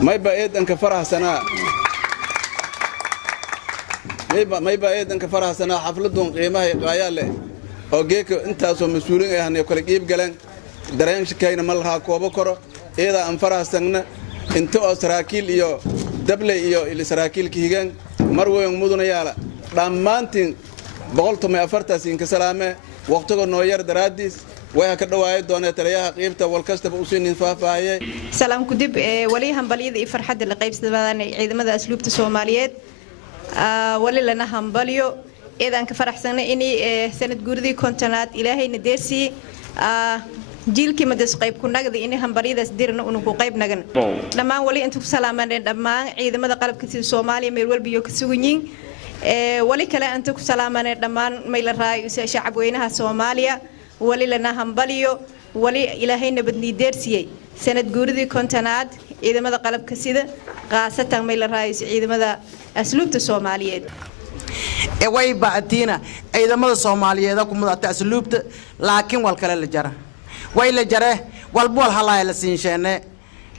ما يبقى إيد أنك فرح سنة ما يبقى إيد أنك فرح سنة حفلتهم قيمة قايلة أو جيك أنت أصلا مسؤولين يعني كل جيب قلنا درين شكاين ملها كوبكرة إذا أن فرح سنة أنتوا أسراكيل إياه دبل إياه اللي سراكيل كيجان مروي يوم مدن يالا رمانتين بقولتم يا فرتاسين كسلامة وقتك النوير دراديس وهكذا وايد دون تريها قيمته والكستب أوسين فافاية سلام كدب وليهم بليد فرحة اللي قيب سبعان عيد ماذا أسلوب الصوماليات ولي لنا هم بليو إذا أنك فرح سنة إني سنة جوردي كونتنات إلهي ندرسي جيل كي مدرس قيب كنا قد إني هم بريد أصدرنا ونكو قيب نجن لما ولي أنتم سلامان لما عيد ماذا قلب كثير الصومالي ميرول بيو كسوينين ولي كلا أنتم سلامان لما ميل الرأي شعب وينها الصوماليا ولي لنا هم بليو ولي إلهي نبدني درسي سنة جوردي كونتنات عيد ماذا قلب كثير قاسة ميل الرأي عيد ماذا أسلوب الصوماليات way baatina ciidamada Soomaaliyeed ku madaxta asluubta laakiin wal kale la jara way la jare walba wal halay la siinsheene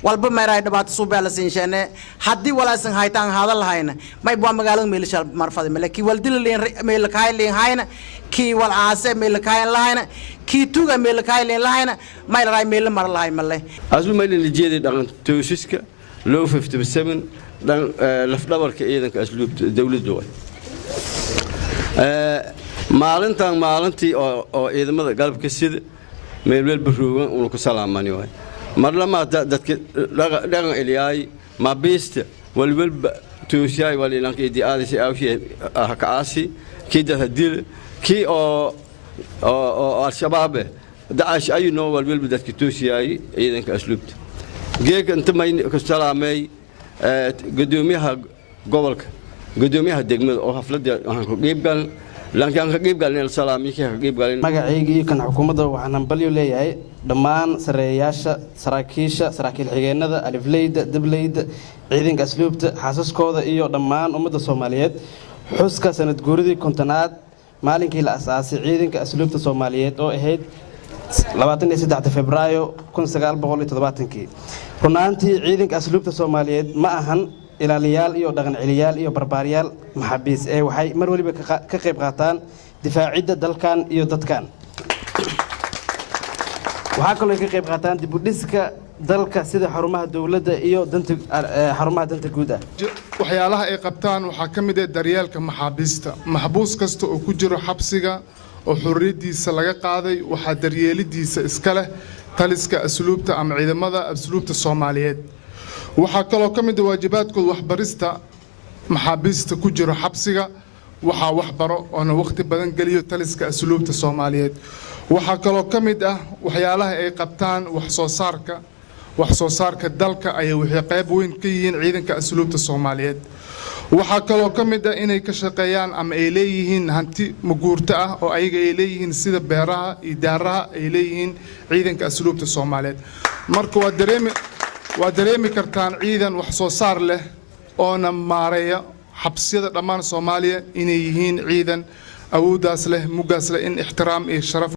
walba meeray dhabaad suuba la siinsheene hadii walaasan haytaan hadal hayna may baa magaalada meelshal marfad malaki wal dil leen meel kaay leen hayna ki wal aase meel kaay lahayna ki tuga meel kaay leen lahayna may la ray meel mar lahay malay asu meel la jeeday dhaqan toosiska loo 57 dan laf dhabarka ciidanka asluubta dawladda way maalintii oo ciidamada galabka sida meelweel baroogan uu ku salaamani way mar lama dadka dhaqan ilaahay ma beesta walwal toosiyay walilanka idiaadisi awshi kaasi kida hadil ki oo al-shabaab daash ay noo walwal dadka toosiyay ciidanka asluubta geeg inta may ku salaamay gudoomiyaha gobolka gudoomiyaha degmada oo xafladda waxaan ku qeybgal laakiin ka qeybgalnay salaamiyay ka qeybgalnay magaceeygi kan xukuumadda waxaan balyo leeyahay dhammaan sareeyaasha saraakiil xigeenada alifleyda dableyda ciidanka asluubta xaasaskooda iyo dhammaan ummadda Soomaaliyeed xuska sanad guuridii kontonaad maalinkii la asaasay ciidanka asluubta Soomaaliyeed oo ahayd 23 Febraayo 1970 runaantii ciidanka asluubta Soomaaliyeed ma ahan ilaaliyaal iyo dhaqan celiyaal iyo barbaariyaal maxabiis ee waxay mar waliba ka qayb qaataan difaacidda dalkan iyo dadkan waxa kale oo ka qayb qaataan dib u dhiska dalka sida xarumaha dawladda iyo xarumaha danta guud ah waxyaalaha ay qabtaan waxa kamid ah daryeelka maxaabiista maxbuus kasta oo ku jiro xabsiga oo xurriyadiisa laga qaaday waxa daryeelidiisa iska leh taliska asluubta ama ciidamada asluubta Soomaaliyeed waxa kaloo kamid ah waajibaadkooda waxbarista maxaabiista ku jiro xabsiga waxa waxbaro oo waqti badan galiyo taliska asluubta Soomaaliyeed waxa kaloo kamid ah waxyaalaha ay qabtaan wax soo saarka dalka ay wixii qayb weyn ka yihiin ciidanka asluubta Soomaaliyeed waxa kaloo kamid ah inay ka shaqeeyaan ama ay leeyihiin hanti maguurta ah oo ayaga ay leeyihiin sida beeraha iyo daaraha ay leeyihiin ciidanka asluubta Soomaaliyeed marka waa dareemi kartaan ciidan wax soo saar leh oo maareeya xabsiyada dhammaan Soomaaliya inay yihiin ciidan awoodaas leh mugaas leh in ixtiraam iyo sharaf